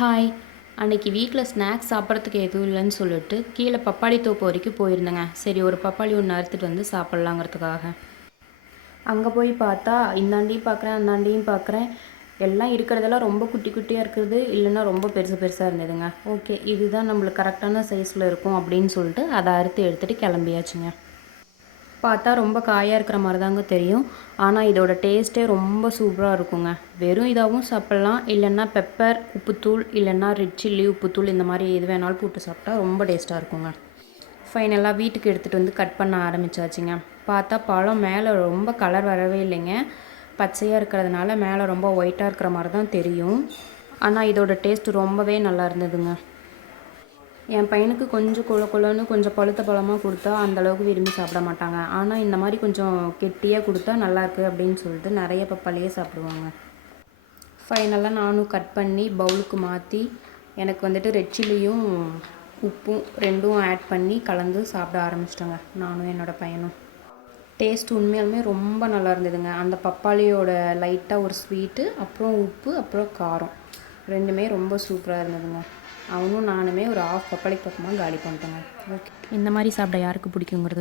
Hi. அன்னைக்கு வீட்ல snacks சாப்பிட்றதுக்கு எதுவும் இல்லன்னு சொல்லிட்டு, கீழ பப்பாளி தோப்பு வரைக்கும் போயிருந்தேங்க. சரி ஒரு பப்பாளி ஒண்ணு அறுத்துட்டு வந்து சாப்பிடலாங்கிறதுக்காக. அங்க போய் பார்த்தா, இந்தாண்டியும் பார்க்குறேன், அந்தாண்டியும் பார்க்குறேன். எல்லாம் இருக்கிறதெல்லாம் ரொம்ப குட்டி குட்டியா இருக்குது. இல்லன்னா ரொம்ப பெருசு பெருசா இருந்ததுங்க. ஓகே. இதுதான் நம்மளுக்கு கரெக்டான சைஸ்ல இருக்கும் அப்படின்னு சொல்லிட்டு, அத அறுத்து எடுத்துட்டு கிளம்பியாச்சுங்க. பார்த்தா ரொம்ப காயா இருக்கிற மாரி தாங்க தெரியும். ஆனா இதோட டேஸ்ட்டே ரொம்ப சூப்பரா இருக்குங்க. வெறும் இதாவும் சாப்பிடலாம். இல்லன்னா பெப்பர், உப்புத்தூள் இல்லன்னா ரெட் சில்லி உப்புத்தூள் இந்த மாரி எது வேணாலும் போட்டு சாப்பிட்டா ரொம்ப டேஸ்ட்டா இருக்குங்க. ஃபைனலா வீட்டுக்கு எடுத்துட்டு வந்து கட் பண்ண ஆரம்பிச்சாச்சுங்க. பார்த்தா பழம் மேல ரொம்ப கலர் வரவே இல்லைங்க. பச்சையா இருக்கிறதுனால மேல ரொம்ப ஒயிட்டா இருக்கிற மாரி தான் தெரியும். ஆனா இதோட டேஸ்ட் ரொம்பவே நல்லா இருந்ததுங்க. என் பையனுக்கு கொஞ்சம் கொழ கொழன்னு கொஞ்சம் பழுத்த பழமா குடுத்தா, அந்த அளவுக்கு விரும்பி சாப்பிட மாட்டாங்க. ஆனா, இந்த மாரி கொஞ்சம் கெட்டியா குடுத்தா நல்லாயிருக்கு அப்படின்னு சொல்லிட்டு நெறைய பப்பாளியே சாப்பிடுவாங்க. ஃபைனலா நானும் கட் பண்ணி பவுலுக்கு மாத்தி, எனக்கு வந்துட்டு ரெட் சில்லியும், உப்பும் 2ம் ஆட் பண்ணி கலந்து சாப்பிட ஆரம்பிச்சிட்டோங்க. நானும் என்னோட பையனும். டேஸ்ட் உண்மையாலுமே ரொம்ப நல்லா இருந்ததுங்க. அந்த பப்பாளியோட லைட்டா ஒரு ஸ்வீட்டு, அப்புறம் உப்பு, அப்புறம் காரம். 2மே ரொம்ப சூப்பரா இருந்ததுங்க. அவனும் நானுமே ஒரு 1/2 பப்பாளிக்கு பக்கமா காலி பண்ணிட்டோங்க. ஓகே. இந்த மாரி சாப்பிட யாருக்கு பிடிக்குங்கிறது